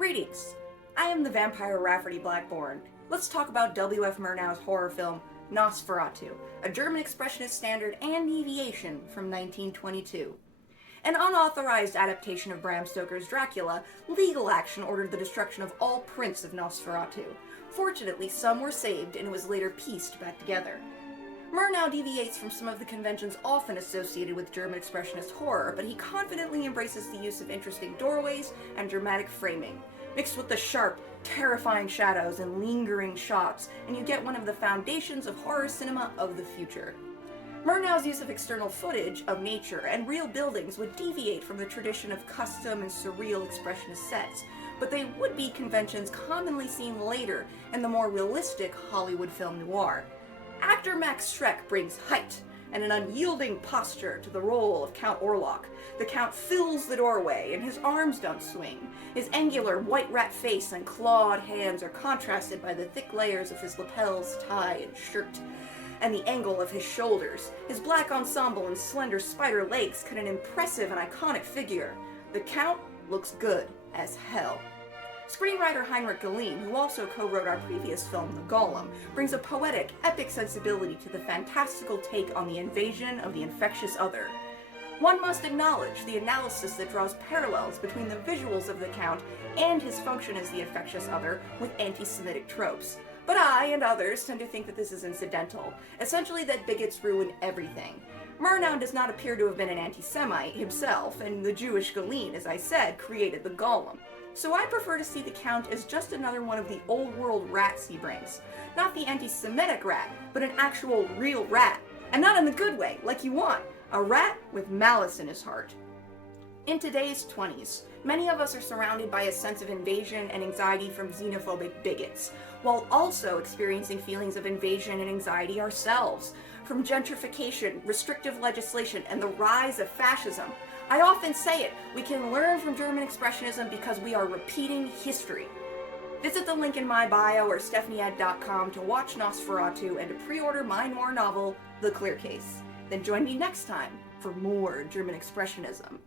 Greetings! I am the vampire Rafferty Blackborn. Let's talk about W.F. Murnau's horror film Nosferatu, a German expressionist standard and deviation from 1922. An unauthorized adaptation of Bram Stoker's Dracula, legal action ordered the destruction of all prints of Nosferatu. Fortunately, some were saved and it was later pieced back together. Murnau deviates from some of the conventions often associated with German expressionist horror, but he confidently embraces the use of interesting doorways and dramatic framing, mixed with the sharp, terrifying shadows and lingering shots, and you get one of the foundations of horror cinema of the future. Murnau's use of external footage of nature and real buildings would deviate from the tradition of custom and surreal expressionist sets, but they would be conventions commonly seen later in the more realistic Hollywood film noir. Actor Max Schreck brings height and an unyielding posture to the role of Count Orlok. The Count fills the doorway and his arms don't swing. His angular white rat face and clawed hands are contrasted by the thick layers of his lapels, tie, and shirt, and the angle of his shoulders. His black ensemble and slender spider legs cut an impressive and iconic figure. The Count looks good as hell. Screenwriter Heinrich Galeen, who also co-wrote our previous film, The Golem, brings a poetic, epic sensibility to the fantastical take on the invasion of the infectious other. One must acknowledge the analysis that draws parallels between the visuals of the Count and his function as the infectious other with anti-Semitic tropes. But I and others tend to think that this is incidental, essentially that bigots ruin everything. Murnau does not appear to have been an anti-Semite himself, and the Jewish Galeen, as I said, created the Golem. So I prefer to see the Count as just another one of the old-world rats he brings. Not the anti-Semitic rat, but an actual real rat. And not in the good way, like you want. A rat with malice in his heart. In today's 20s, many of us are surrounded by a sense of invasion and anxiety from xenophobic bigots, while also experiencing feelings of invasion and anxiety ourselves, from gentrification, restrictive legislation, and the rise of fascism. I often say it, we can learn from German Expressionism because we are repeating history. Visit the link in my bio or stephaniad.com to watch Nosferatu and to pre-order my noir novel, The Clear Case. Then join me next time for more German Expressionism.